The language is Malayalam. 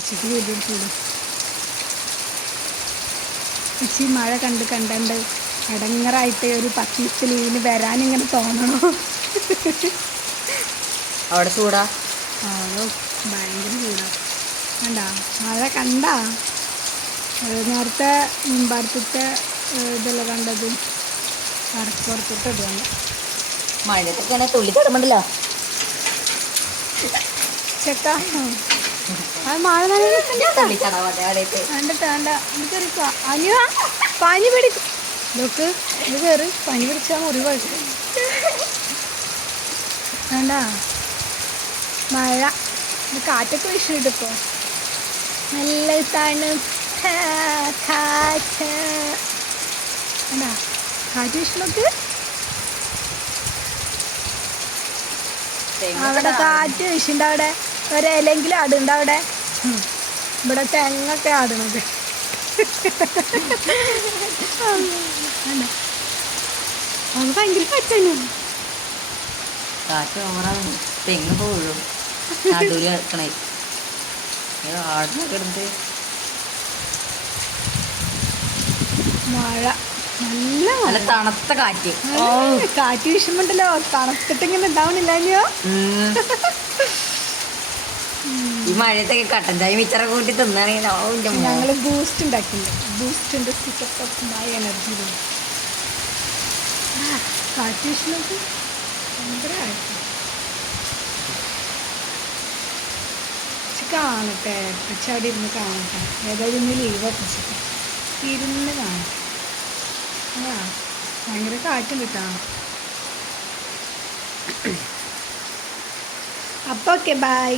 ഉച്ചയ്ക്ക് വീടെടുത്തുള്ളൂ. ഉച്ചി മഴ കണ്ട് അടങ്ങറായിട്ട് ഒരു 10 ദിവസത്തെ ലീവിന് വരാനിങ്ങനെ തോന്നണോ? അവിടെ ചൂടാ? ആണോ, ഭയങ്കര ചൂടാ. കണ്ടാ മഴ കണ്ടാ? നേരത്തെ മുമ്പാടത്തെ ഇതല്ല കണ്ടത്, പുറത്തിട്ട് ഇതുകൊണ്ട് മഴത്തൊക്കെ തുള്ളി കിടമണ്ടല്ലോ ചെക്ക. അത് മഴ കണ്ടിട്ട് അനു പനി പിടിക്കും. ഇതൊക്കെ ഇത് കയറി പനി പിടിച്ചാൽ മുറിവ് വേണ്ട. മഴ കാറ്റൊക്കെ വീശിട്ട് ഇപ്പോൾ നല്ല തണുത്ത കാറ്റ്. വേണ്ടാ കാറ്റ് വീശിനോക്ക്. അവിടെ കാറ്റ് വീശിണ്ട്. അവിടെ ഒരിലെങ്കിലും ആടുണ്ട്. അവിടെ ഇവിടെ തെങ്ങൊക്കെ ആടണത്. അത് ഭയങ്കര കാറ്റാണ്. കാറ്റ് ഓവറാണ്. തെങ്ങ് പോഴും നടുവിൽ കിടക്കണേ ആടിനൊക്കെ എടുത്ത്. മഴ നല്ല തണുത്ത കാറ്റ്. കാറ്റ് വീശുമ്പോണ്ടല്ലോ തണുത്തിട്ട് ഇങ്ങനെ ഉണ്ടാവണില്ലോ. ഈ മഴയത്തൊക്കെ കട്ടൻ ചായ മിച്ചറ കൂട്ടി തിന്നാണെങ്കിൽ ഞങ്ങള് ബൂസ്റ്റ് ഉണ്ടാക്കിയിട്ടുണ്ട്. ബൂസ്റ്റിന്റെ സിറ്റപ്പ് ഓഫ് മൈ എനർജി. കാറ്റ് വീശുന്നത് ഭയങ്കര കാറ്റ്. കാണട്ടെ, പച്ചാടി ഇരുന്ന് കാണട്ടെ. ഏതായാലും ഇന്ന് ലീവ് ഒപ്പിച്ചിട്ട് ഇരുന്ന് കാണട്ടെ. അതാ ഭയങ്കര കാറ്റും കിട്ടാ. അപ്പോൾ ഓക്കെ, ബൈ.